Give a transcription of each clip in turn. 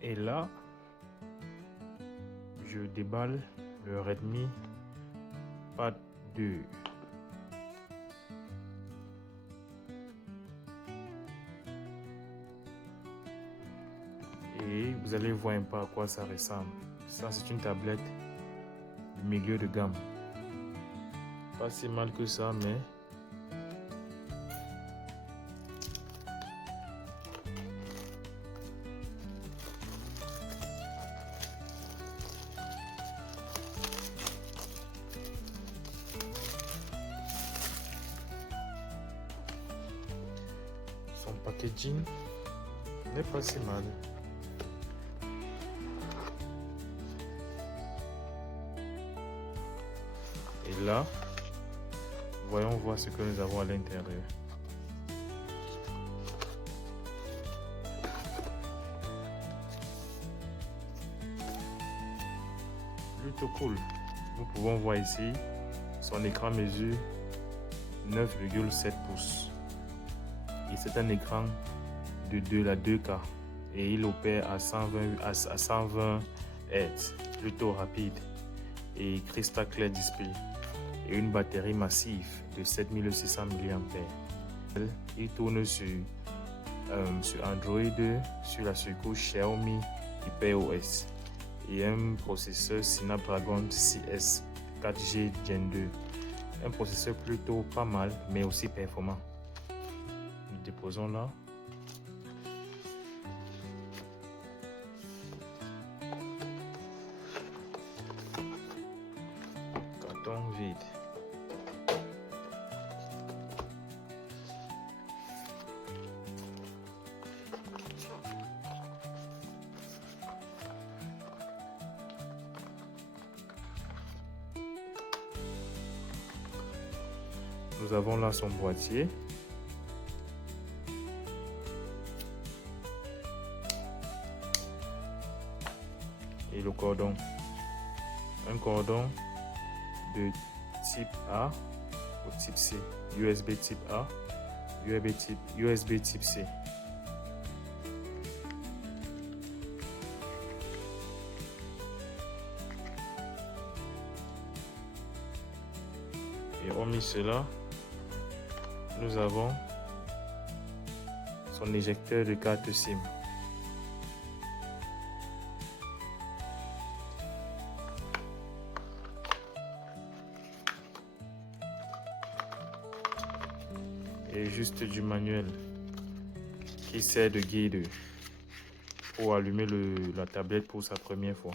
Et là, je déballe le Redmi Pad 2. Et vous allez voir un peu à quoi ça ressemble. Ça, c'est une tablette du milieu de gamme. Pas si mal que ça, mais son packaging n'est pas si mal. Et là, voyons voir ce que nous avons à l'intérieur. Plutôt cool. Nous pouvons voir ici, son écran mesure 9,7 pouces. Et c'est un écran de la 2K. Et il opère à 120 Hz, plutôt rapide. Et crystal clear display. Et une batterie massive de 7600 mAh. Il tourne sur Android, sur la surcouche Xiaomi HyperOS et un processeur Snapdragon 6S 4G Gen 2. Un processeur plutôt pas mal, mais aussi performant. Nous déposons là. Carton vide. Nous avons là son boîtier. Et le cordon. Un cordon de type A ou type C. USB type A, USB type C. Et hormis cela, nous avons son éjecteur de carte SIM. Et juste du manuel qui sert de guide pour allumer la tablette pour sa première fois.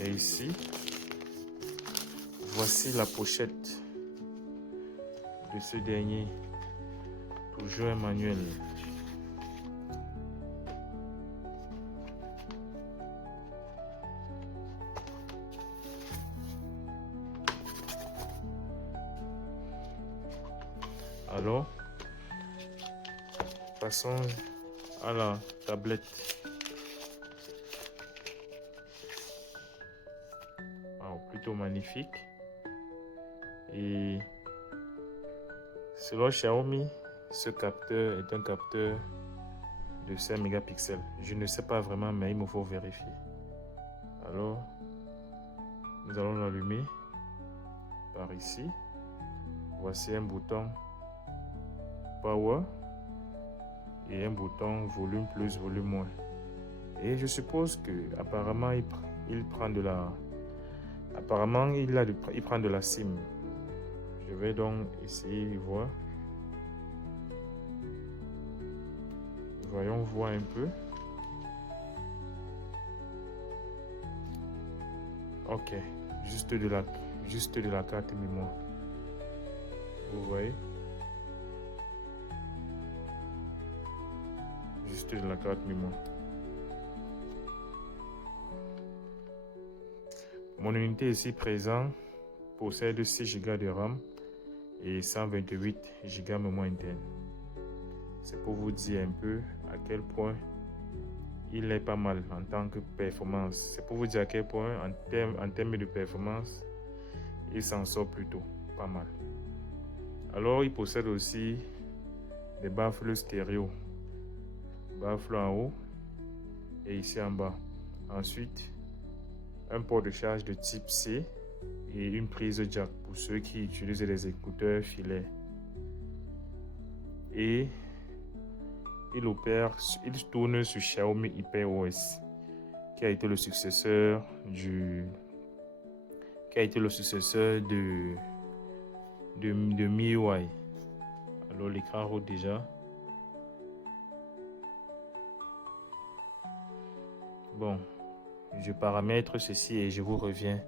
Et ici, voici la pochette de ce dernier, toujours un manuel. Alors, passons à la tablette. Plutôt magnifique. Et selon Xiaomi, ce capteur est un capteur de 5 mégapixels. Je ne sais pas vraiment, mais il me faut vérifier. Alors, nous allons l'allumer par ici. Voici un bouton Power et un bouton volume plus, volume moins. Et je suppose que apparemment il prend de la il prend de la SIM. Je vais donc essayer de voir. Voyons voir un peu. Ok, juste de la carte mémoire. Vous voyez? Juste de la carte mémoire. Mon unité ici présente possède 6 Go de RAM et 128 Go mémoire interne. C'est pour vous dire un peu à quel point il est pas mal en tant que performance. C'est pour vous dire à quel point en termes de performance, il s'en sort plutôt pas mal. Alors, il possède aussi des baffles stéréo. Baffle en haut et ici en bas. Ensuite, un port de charge de type C et une prise jack pour ceux qui utilisent les écouteurs filets. Et il tourne sur Xiaomi HyperOS, qui a été le successeur de MIUI. Alors l'écran roule déjà. Bon, je paramètre ceci et je vous reviens.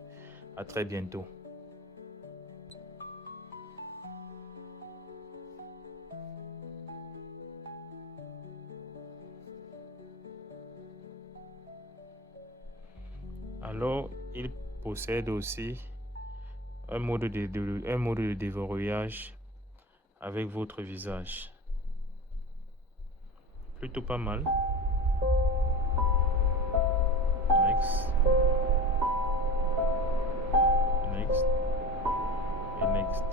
À très bientôt. Alors, il possède aussi un mode de déverrouillage avec votre visage. Plutôt pas mal. Next. Next. Et next.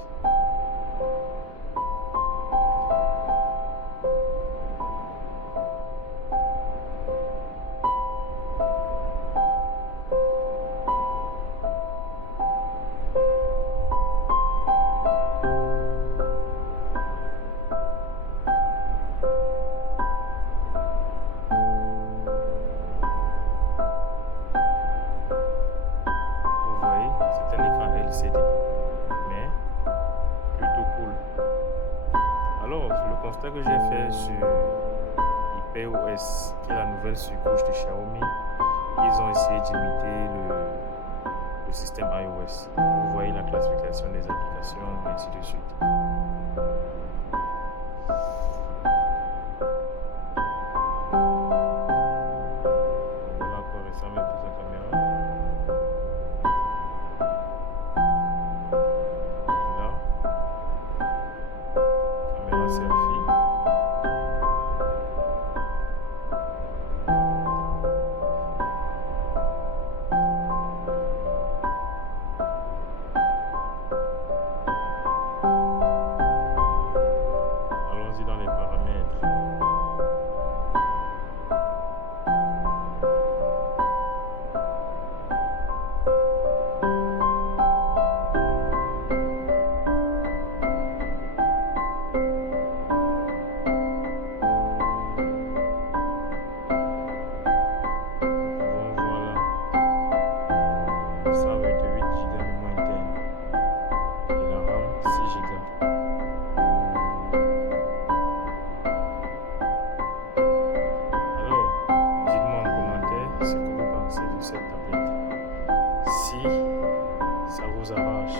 LCD, mais plutôt cool. Alors, le constat que j'ai fait sur HyperOS, qui est la nouvelle surcouche de Xiaomi, ils ont essayé d'imiter le système iOS. Vous voyez la classification des applications, et ainsi de suite. Voilà à quoi ressemble un peu sa caméra. Selfie. Allons-y dans les paramètres. Ce que vous pensez de cette tablette. Si ça vous arrange,